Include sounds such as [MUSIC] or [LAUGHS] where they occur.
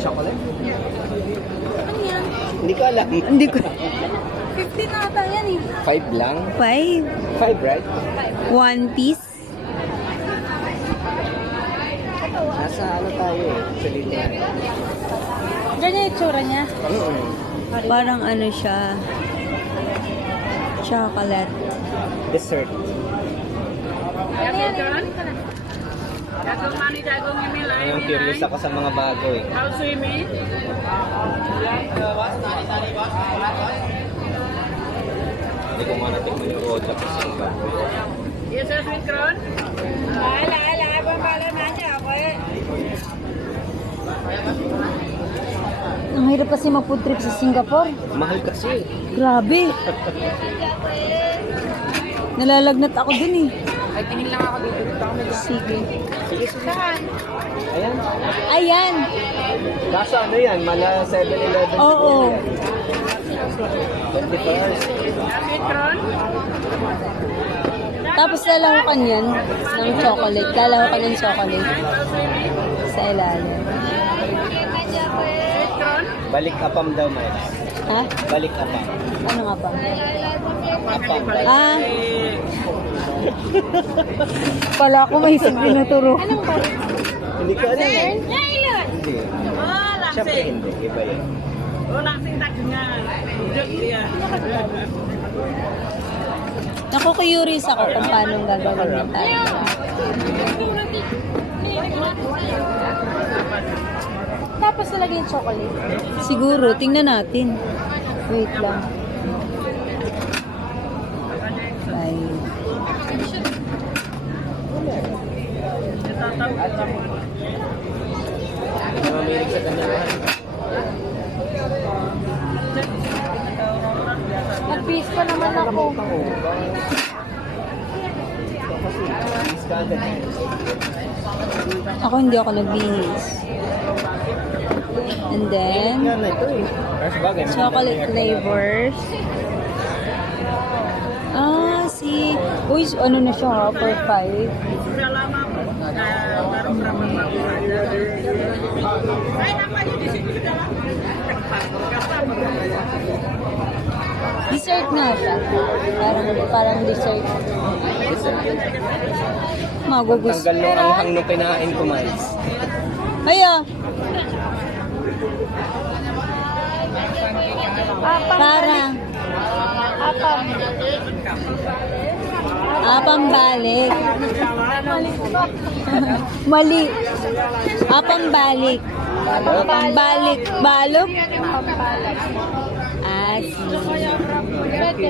Chocolate? Ano yan? Hindi ko alam. Hindi ko. 50 na ata yan eh. Five lang? Five. Five, right? One piece. Nasa ano tayo eh. Sa dito. Ganyan yung itsura niya. Mm-mm. Parang ano siya. Chocolate. Dessert. Ano yan? Dagong mani, dagong imilay. Ngayon curious ako sa mga bago eh. How swimming? Hindi ko nga natikman yung road tapos yung bago. Yes, sir, sweet corn. Ala, ala, abang bala na niya ako eh. Ang hirap kasi mag-food trip sa Singapore. Mahal kasi. Grabe. [LAUGHS] Nalalagnat ako dun eh. Ay, tingin lang ako dito. Dito ako nag- Sige. Sige, sige. Ayan. Ayan. Kaso ano yan? Mala 7-Eleven Oo. siguro yan. 24 hours. Sweet corn? Tapos lalahukan yan ng chocolate. Lalahukan ng chocolate sa ilalim. Balik apam daw, Miles. Ha? Balik apam. Ano nga pa? Apam. Balik. Ah. [LAUGHS] Pala ko may isang tinuturo. Hindi ko alam. eh. Hindi. Oh, Siyempre hindi. Iba yun. Oh, laksing tagngan. Joke niya. Ako kung paano gagawin ng tayo. Tapos nalagay yung chocolate. Siguro, tingnan natin. Wait lang. Five. Mamilig sa ganyan. Nag-piece pa naman ako. Ako hindi ako nagbihis. And then, chocolate flavors. Ah, si... Uy, ano na siya ha? For five. Salamat po. Ah, parang rapat na ako. Ay, naman yun. Dessert na siya. Parang, parang dessert. Magugusto. Tanggal nung anghang nung kinain ko, Miles. Ay ah, Apam. parang... Apam. Ah, pambalik. Mali. [LAUGHS] Ah, pambalik. Pagbalik-balik. Ah, sige.